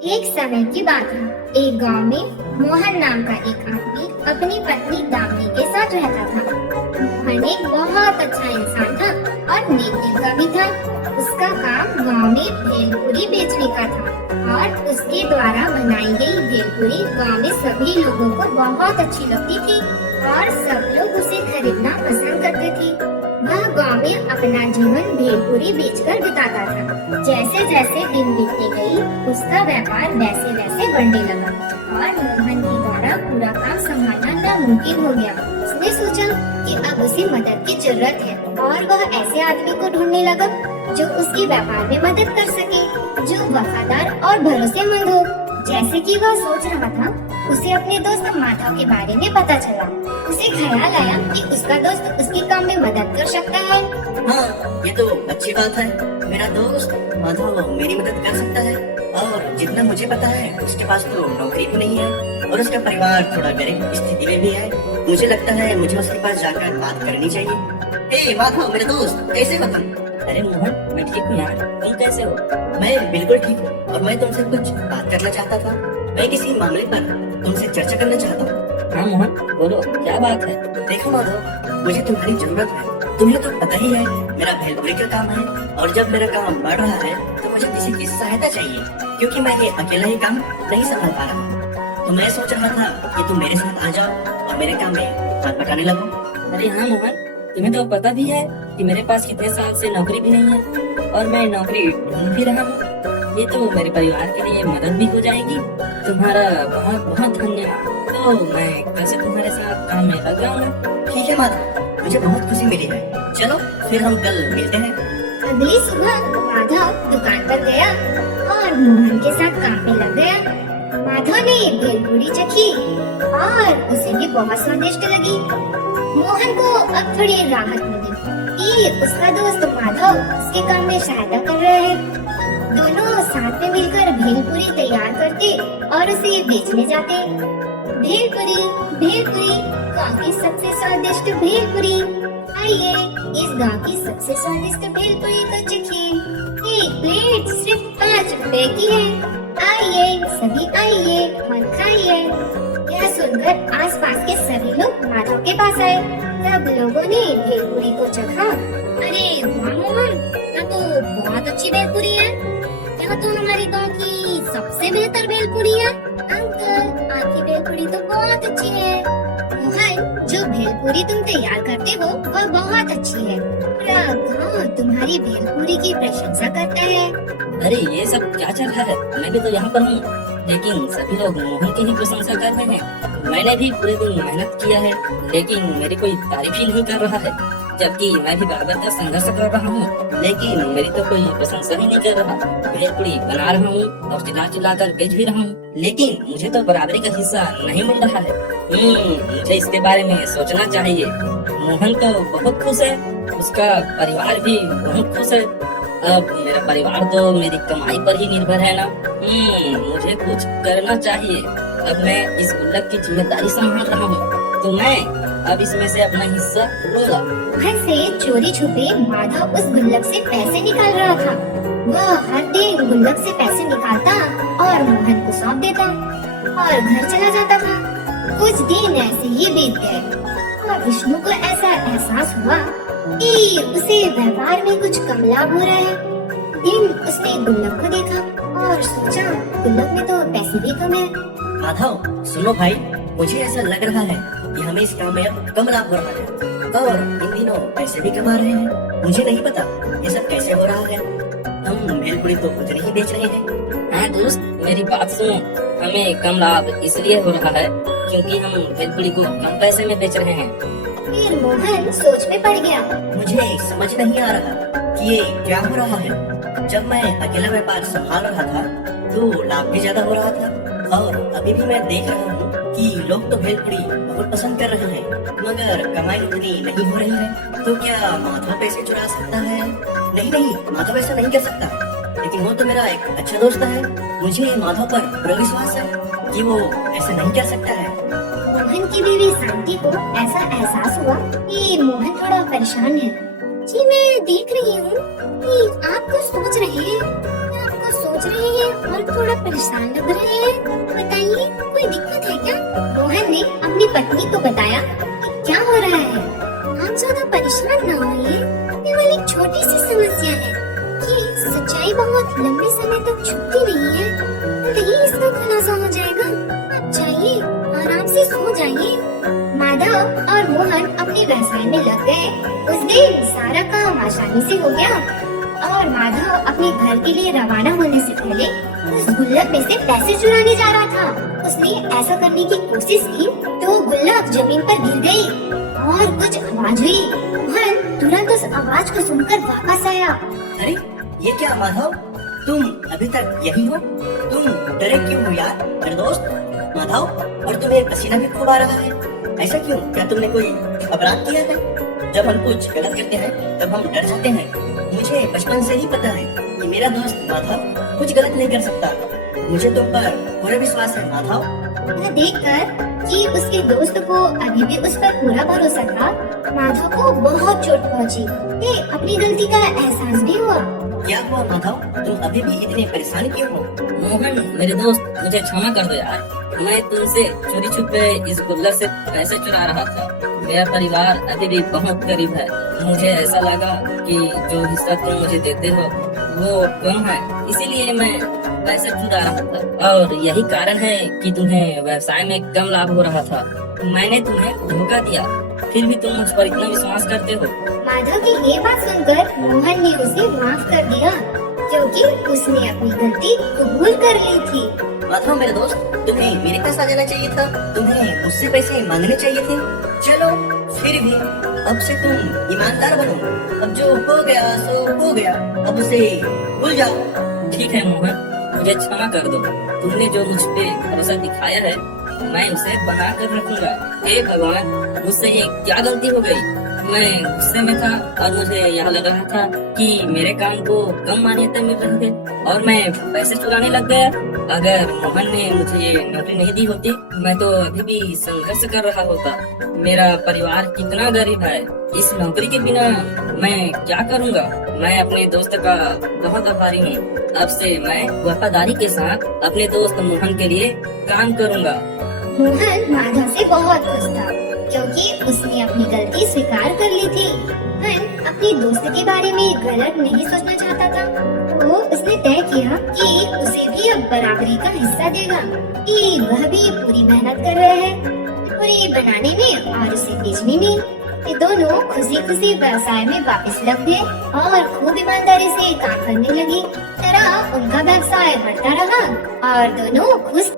एक समय की बात है। एक गांव में मोहन नाम का एक आदमी अपनी पत्नी दामिनी के साथ रहता था। मोहन एक बहुत अच्छा इंसान था और नेक दिल का भी था। उसका काम गांव में भेलपुरी बेचने का था और उसके द्वारा बनाई गई भेलपुरी गांव में सभी लोगों को बहुत अच्छी लगती थी और सब लोग उसे खरीदना पसंद करते थे। वह गांव में अपना जीवन भेलपुरी बेचकर बिताता था। जैसे जैसे दिन बीतते गई, उसका व्यापार वैसे वैसे बढ़ने लगा और मोहन के द्वारा पूरा काम संभालना नामुमकिन हो गया। उसने सोचा कि अब उसे मदद की जरूरत है और वह ऐसे आदमी को ढूंढने लगा जो उसके व्यापार में मदद कर सके, जो वफादार और भरोसेमंद हो। जैसे कि वह सोच रहा था, उसे अपने दोस्त माधव के बारे में पता चला। उसे ख्याल आया कि उसका दोस्त उसके काम में मदद कर सकता है। हाँ, ये तो अच्छी बात है। मेरा दोस्त माधव मेरी मदद कर सकता है और जितना मुझे पता है उसके पास तो नौकरी भी नहीं है और उसका परिवार थोड़ा गरीब स्थिति में भी है। मुझे लगता है मुझे उसके पास जाकर बात करनी चाहिए। माधव मेरे दोस्त, कैसे हो तुम? अरे मोहन, मैं ठीक हूँ यार। तुम कैसे हो? मैं बिल्कुल ठीक हूँ और मैं तुमसे कुछ बात करना चाहता था। मैं किसी मामले पर तुमसे चर्चा करना चाहता हूँ। हाँ मोहन, बोलो क्या बात है? देखो माधव, मुझे तुम्हारी जरूरत है। तुम्हें तो पता ही है मेरा भेलपुरी का काम है और जब मेरा काम बढ़ रहा है तो मुझे किसी की सहायता चाहिए, क्योंकि मैं ये अकेला ही काम नहीं संभाल पा रहा। तो मैं सोच रहा था कि तुम मेरे साथ आ जाओ और मेरे काम में हाथ बटाने लगो। अरे हाँ मोहन, तुम्हें तो पता भी है कि मेरे पास कितने साल से नौकरी भी नहीं है और मैं नौकरी ढूंढ भी रहा हूँ। ये तो मेरे परिवार के लिए मदद भी हो जाएगी। तुम्हारा बहुत बहुत धन्यवाद। तो मैं कल से तुम्हारे साथ काम में लग जाऊंगा। ठीक है माधव, मुझे बहुत खुशी मिली है। चलो फिर हम कल मिलते हैं। अगली सुबह माधव दुकान पर गया और मोहन के साथ काम में लग गया। माधव ने भेलपुरी चखी और उसे भी बहुत स्वादिष्ट लगी। मोहन को अब थोड़ी राहत मिली कि उसका दोस्त माधव उसके काम में सहायता कर रहा है। दोनों साथ में मिलकर भेलपुरी तैयार करते और उसे बेचने जाते। भेलपुरी, भेलपुरी, गाँव की सबसे स्वादिष्ट भेलपुरी। आइए इस गाँव की सबसे स्वादिष्ट भेलपुरी को चखिए। एक प्लेट सिर्फ 5 रुपए की है। आइए सभी आइए और खाइए। यह सुनकर आसपास के सभी लोग माधव के पास आए। सब लोगों ने भेलपुरी को चखा। अरे वाह मोहन, यह तो बहुत अच्छी भेलपुरी है। यह तो हमारे गांव की सबसे बेहतर भेलपुरी है। अंकल, आपकी भेलपुरी तो बहुत अच्छी है। मोहन, जो भेलपुरी तुम तैयार करते हो वह बहुत अच्छी है। पूरा गांव तुम्हारी भेलपुरी की प्रशंसा करता है। अरे ये सब क्या चल रहा है? मैं भी तो यहाँ पर हूँ, लेकिन सभी लोग मोहन की ही प्रशंसा कर रहे हैं। मैंने भी पूरे दिन मेहनत किया है, लेकिन मेरी कोई तारीफ ही नहीं कर रहा है। जबकि मैं भी बराबर का संघर्ष कर रहा हूँ, लेकिन मेरी तो कोई प्रशंसा ही नहीं कर रहा। भेलपुरी बना रहा हूँ और चिल्ला चिल्ला कर बेच भी रहा हूँ, लेकिन मुझे तो बराबरी का हिस्सा नहीं मिल रहा है। मुझे इसके बारे में सोचना चाहिए। मोहन तो बहुत खुश है, उसका परिवार भी बहुत खुश है। अब मेरा परिवार तो मेरी कमाई पर ही निर्भर है ना। मुझे कुछ करना चाहिए। अब मैं इस गुल्लक की जिम्मेदारी संभाल रहा हूँ, तो मैं अब इसमें से अपना हिस्सा लूंगा। घर से चोरी छुपे माधव उस गुल्लक से पैसे निकाल रहा था। वह हर दिन गुल्लक से पैसे निकालता और मोहन को सौंप देता और घर चला जाता था। कुछ दिन ऐसे ही बीत गए और विष्णु को ऐसा एहसास हुआ कि उसे व्यापार में कुछ कम लाभ हो रहा है। दिन उसने गुल्लक को देखा और सोचा, गुल्लक में तो पैसे भी कम है। माधव सुनो भाई, मुझे ऐसा लग रहा है कि हमें इस काम में अब कम लाभ हो रहा है और इन दिनों पैसे भी कमा रहे हैं। मुझे नहीं पता ये सब कैसे हो रहा है। हम भेलपुरी तो कुछ नहीं बेच रहे हैं। हाँ दोस्त, मेरी बात सुनो। हमें कम लाभ इसलिए हो रहा है क्योंकि हम भेलपुरी को कम पैसे में बेच रहे हैं। फिर मोहन सोच में पड़ गया। मुझे समझ नहीं आ रहा कि ये क्या हो रहा है। जब मैं अकेला व्यापार संभाल रहा था तो लाभ भी ज्यादा हो रहा था और अभी भी मैं देख रहा हूँ कि लोग तो भेलपुरी बहुत पसंद कर रहे हैं, मगर कमाई उतनी नहीं हो रही है। तो क्या माधव पैसे चुरा सकता है? नहीं नहीं, माधव ऐसा नहीं कर सकता। लेकिन वो तो मेरा एक अच्छा दोस्त है। मुझे माधव पर पूरा विश्वास है कि वो ऐसा नहीं कर सकता है। मोहन की बीवी शांति को ऐसा एहसास हुआ कि मोहन थोड़ा परेशान है। जी मैं देख रही हूँ कि आप कुछ सोच रहे हैं। मैं आपको सोच रहे हैं और थोड़ा परेशान लग रहे हैं। बताइए, कोई दिक्कत है क्या? मोहन ने अपनी पत्नी को बताया कि क्या हो रहा है। आप ज्यादा परेशान न होइए, केवल एक छोटी सी समस्या है कि सच्चाई बहुत लंबे समय तक छुपती नहीं है। जल्द ही इसका खुलासा हो जाएगा। आप जाइए, आराम से सो जाइए। माधव और मोहन अपने व्यवसाय में लग गए। उस दिन सारा काम आसानी से हो गया और माधव अपने घर के लिए रवाना होने से पहले उस गुल्लक में से पैसे चुराने जा रहा था। उसने ऐसा करने की कोशिश की तो गुल्लक जमीन पर गिर गई और कुछ आवाज हुई। मोहन तुरंत उस आवाज को सुनकर वापस आया। अरे ये क्या माधव, तुम अभी तक यही हो? तुम डरे क्यों हो यार मेरे दोस्त? माधव, और तुम्हें पसीना भी खूब आ रहा है, ऐसा क्यों? क्या तुमने कोई अपराध किया है? जब हम कुछ गलत करते हैं तब हम डर जाते हैं। मुझे बचपन से ही पता है कि मेरा दोस्त माधव कुछ गलत नहीं कर सकता। मुझे तुम पर पूरा विश्वास है माधव। यह देखकर कि उसके दोस्त को अभी भी उस पर पूरा भरोसा था, माधव को बहुत चोट पहुंची। ये अपनी गलती का एहसास भी हुआ। क्या हुआ माधव, तुम अभी भी इतने परेशान क्यों हो? मोहन मेरे दोस्त, मुझे क्षमा कर दो यार। मैं तुमसे चोरी छुपे इस गुल्लक से पैसे चुरा रहा था। मेरा परिवार अभी भी बहुत गरीब है। मुझे ऐसा लगा कि जो हिस्सा तुम मुझे देते हो वो कम है, इसीलिए मैं पैसे चुरा रहा था। और यही कारण है कि तुम्हें व्यवसाय में कम लाभ हो रहा था। मैंने तुम्हें धोखा दिया, फिर भी तुम मुझ पर इतना विश्वास करते हो। माधव की ये बात सुनकर मोहन ने उसे माफ कर दिया, क्योंकि उसने अपनी गलती कबूल कर ली थी। माधव मेरे दोस्त, तुम्हें मेरे पास आ जाना चाहिए था, तुम्हें मुझसे पैसे मांगने चाहिए थे। चलो फिर भी अब से तुम ईमानदार बनो। अब जो हो गया सो हो गया, अब उसे भूल जाओ। ठीक है मोहन, मुझे क्षमा कर दो। तुमने जो मुझ पे भरोसा दिखाया है मैं उसे बना कर रखूंगा। हे भगवान, मुझसे ये क्या गलती हो गई? मैं गुस्से में था और मुझे यह लग रहा था कि मेरे काम को कम मान्यता मिल रही है और मैं पैसे चुराने लग गया। अगर मोहन ने मुझे ये नौकरी नहीं दी होती मैं तो अभी भी संघर्ष कर रहा होता। मेरा परिवार कितना गरीब है, इस नौकरी के बिना मैं क्या करूँगा? मैं अपने दोस्त का बहुत आभारी हूँ। अब से मैं वफादारी के साथ अपने दोस्त मोहन के लिए काम करूँगा। मोहन माधव से बहुत खुश था, क्योंकि उसने अपनी गलती स्वीकार कर ली थी। मोहन अपने दोस्त के बारे में गलत नहीं सोचना चाहता था, तो उसने तय किया कि उसे भी अब बराबरी का हिस्सा देगा, कि वह भी पूरी मेहनत कर रहा है, पूरी बनाने में और उसे बेचने में। ये दोनों खुशी खुशी व्यवसाय में वापस लग गए और खूब ईमानदारी से काम करने लगे। तरह उनका व्यवसाय बढ़ता रहा और दोनों खुश